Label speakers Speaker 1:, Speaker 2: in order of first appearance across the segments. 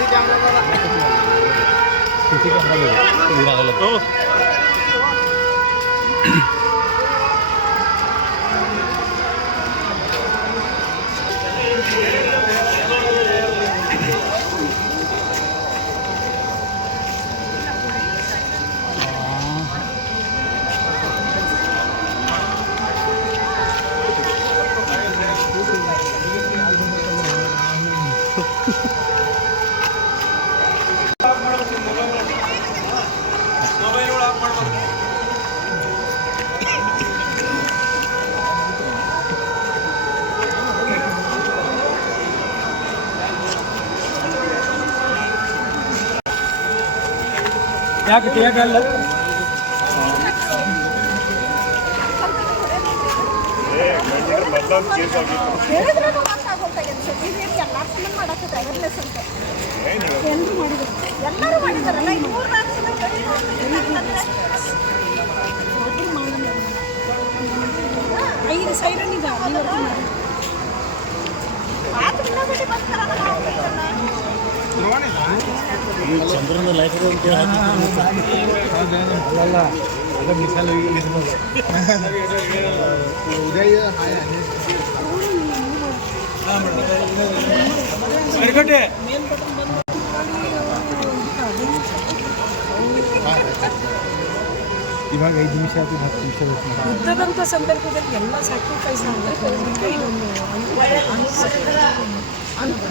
Speaker 1: CC camera awareness ಅಂತ. ಎಲ್ಲರೂ ಮಾಡಿದ್ರು ಎಲ್ಲರೂ ಮಾಡಿದಾರಲ್ಲ ಮೂರು ಐದು ಸೈರನ್ ಇದೆ ಆತು ಬಿಟ್ಟಿ ಬರ್ತಾರಲ್ಲ.
Speaker 2: ಚಂದ್ರನ ಲೈಫ್
Speaker 3: ಉದಯ ಇವಾಗ ಐದು ನಿಮಿಷ ಆಯ್ತು ಹತ್ತು ನಿಮಿಷ
Speaker 4: ಯುದ್ಧದಂಥ ಸಂದರ್ಭದಲ್ಲಿ ಎಲ್ಲ ಸ್ಯಾಕ್ರಿಫೈಸ್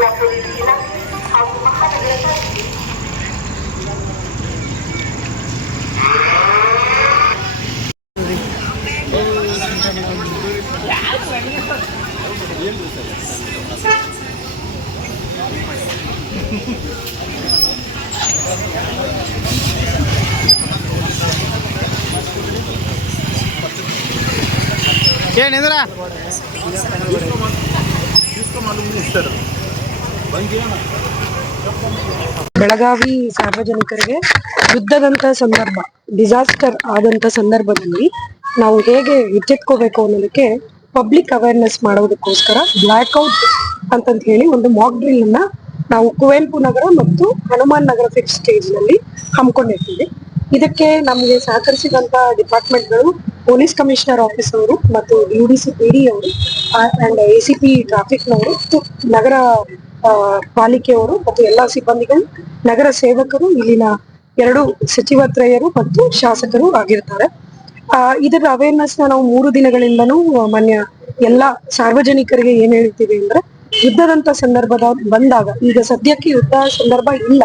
Speaker 5: 25 ang makakalagay చేయండి ఎందురా తీసుకోమని ఇస్తారు ಬೆಳಗಾವಿ
Speaker 4: ಸಾರ್ವಜನಿಕರಿಗೆ ಯುದ್ಧದಂತ ಸಂದರ್ಭ ಡಿಸಾಸ್ಟರ್ ಆದಂತ ಸಂದರ್ಭದಲ್ಲಿ ನಾವು ಹೇಗೆ ಎಚ್ಚೆತ್ಕೋಬೇಕು ಅನ್ನೋದಕ್ಕೆ ಪಬ್ಲಿಕ್ ಅವೇರ್ನೆಸ್ ಮಾಡೋದಕ್ಕೋಸ್ಕರ ಬ್ಲಾಕ್ ಔಟ್ ಅಂತಂತ ಹೇಳಿ ಒಂದು ಮಾಕ್ ಡ್ರಿಲ್ ಅನ್ನ ನಾವು ಕುವೆಂಪು ನಗರ ಮತ್ತು ಹನುಮಾನ್ ನಗರ ಫಿಕ್ಸ್ ಸ್ಟೇಜ್ನಲ್ಲಿ ಹಮ್ಮಿಕೊಂಡಿರ್ತೀವಿ. ಇದಕ್ಕೆ ನಮಗೆ ಸಹಕರಿಸಿದಂತ ಡಿಪಾರ್ಟ್ಮೆಂಟ್ಗಳು ಪೊಲೀಸ್ ಕಮಿಷನರ್ ಆಫೀಸ್ ಅವರು ಮತ್ತು ಡಿ ಸಿ ಪಿ ಡಿ ಅವರು ಅಂಡ್ ಎ ಸಿ ಪಿ ಟ್ರಾಫಿಕ್ನವರು ನಗರ ಪಾಲಿಕೆಯವರು ಮತ್ತು ಎಲ್ಲಾ ಸಿಬ್ಬಂದಿಗಳು, ನಗರ ಸೇವಕರು, ಇಲ್ಲಿನ ಎರಡು ಸಚಿವತ್ರಯರು ಮತ್ತು ಶಾಸಕರು ಆಗಿರ್ತಾರೆ. ಇದರ ಅವೇರ್ನೆಸ್ ನಾವು ಮೂರು ದಿನಗಳಿಂದನೂ ಮಾನ್ಯ ಎಲ್ಲಾ ಸಾರ್ವಜನಿಕರಿಗೆ ಏನ್ ಹೇಳ್ತೀವಿ ಅಂದ್ರೆ, ಯುದ್ಧದಂತ ಸಂದರ್ಭದ ಬಂದಾಗ, ಈಗ ಸದ್ಯಕ್ಕೆ ಯುದ್ಧ ಸಂದರ್ಭ ಇಲ್ಲ.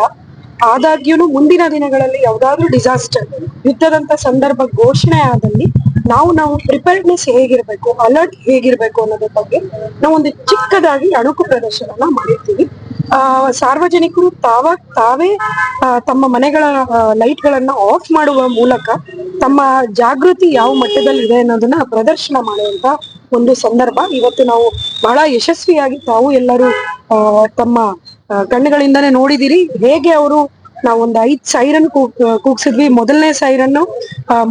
Speaker 4: ಆದಾಗ್ಯೂ ಮುಂದಿನ ದಿನಗಳಲ್ಲಿ ಯಾವ್ದಾದ್ರು ಡಿಸಾಸ್ಟರ್ ಯುದ್ಧದಂತ ಸಂದರ್ಭ ಘೋಷಣೆ ಆದಲ್ಲಿ ನಾವು ನಾವು ಪ್ರಿಪೇರ್ಡ್ನೆಸ್ ಹೇಗಿರ್ಬೇಕು ಅಲರ್ಟ್ ಹೇಗಿರ್ಬೇಕು ಅನ್ನೋದ್ರ ಬಗ್ಗೆ ನಾವು ಒಂದು ಚಿಕ್ಕದಾಗಿ ಅಣುಕು ಪ್ರದರ್ಶನನ ಮಾಡಿರ್ತೀವಿ. ಸಾರ್ವಜನಿಕರು ತಾವ, ತಾವೇ ತಮ್ಮ ಮನೆಗಳ ಲೈಟ್ ಗಳನ್ನ ಆಫ್ ಮಾಡುವ ಮೂಲಕ ತಮ್ಮ ಜಾಗೃತಿ ಯಾವ ಮಟ್ಟದಲ್ಲಿ ಇದೆ ಅನ್ನೋದನ್ನ ಪ್ರದರ್ಶನ ಮಾಡುವಂತ ಒಂದು ಸಂದರ್ಭ. ಇವತ್ತು ನಾವು ಬಹಳ ಯಶಸ್ವಿಯಾಗಿ ತಾವು ಎಲ್ಲರೂ ತಮ್ಮ ಕಣ್ಣುಗಳಿಂದಾನೇ ನೋಡಿದಿರಿ. ಹೇಗೆ ಅವರು ನಾವೊಂದು ಐದ್ ಸೈರನ್ ಕೂಗ್ಸಿದ್ವಿ. ಮೊದಲನೇ ಸೈರನ್ನು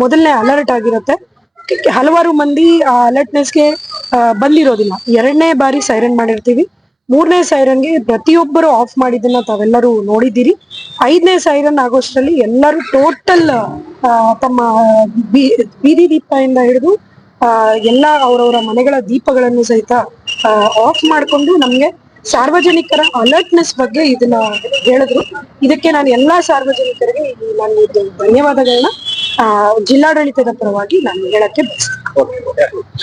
Speaker 4: ಮೊದಲನೇ ಅಲರ್ಟ್ ಆಗಿರುತ್ತೆ. ಹಲವಾರು ಮಂದಿ ಅಲರ್ಟ್ನೆಸ್ಗೆ ಬಂದಿರೋದಿಲ್ಲ. ಎರಡನೇ ಬಾರಿ ಸೈರನ್ ಮಾಡಿರ್ತೀವಿ. ಮೂರನೇ ಸೈರನ್ಗೆ ಪ್ರತಿಯೊಬ್ಬರು ಆಫ್ ಮಾಡಿದ್ದನ್ನ ತಾವೆಲ್ಲರೂ ನೋಡಿದ್ದೀರಿ. ಐದನೇ ಸೈರನ್ ಆಗೋಷ್ಟರಲ್ಲಿ ಎಲ್ಲರೂ ಟೋಟಲ್ ತಮ್ಮ ಬೀದಿ ದೀಪದಿಂದ ಹಿಡಿದು ಎಲ್ಲ ಅವರವರ ಮನೆಗಳ ದೀಪಗಳನ್ನು ಸಹಿತ ಆಫ್ ಮಾಡಿಕೊಂಡು ನಮ್ಗೆ ಸಾರ್ವಜನಿಕರ ಅಲರ್ಟ್ನೆಸ್ ಬಗ್ಗೆ ಇದನ್ನ ಹೇಳಿದ್ರು. ಇದಕ್ಕೆ ನಾನು ಎಲ್ಲಾ ಸಾರ್ವಜನಿಕರಿಗೆ ನಾನು ಧನ್ಯವಾದಗಳನ್ನ ಜಿಲ್ಲಾಡಳಿತದ ಪರವಾಗಿ ನಾನು ಹೇಳಕ್ಕೆ ಬಯಸ್ತೀನಿ.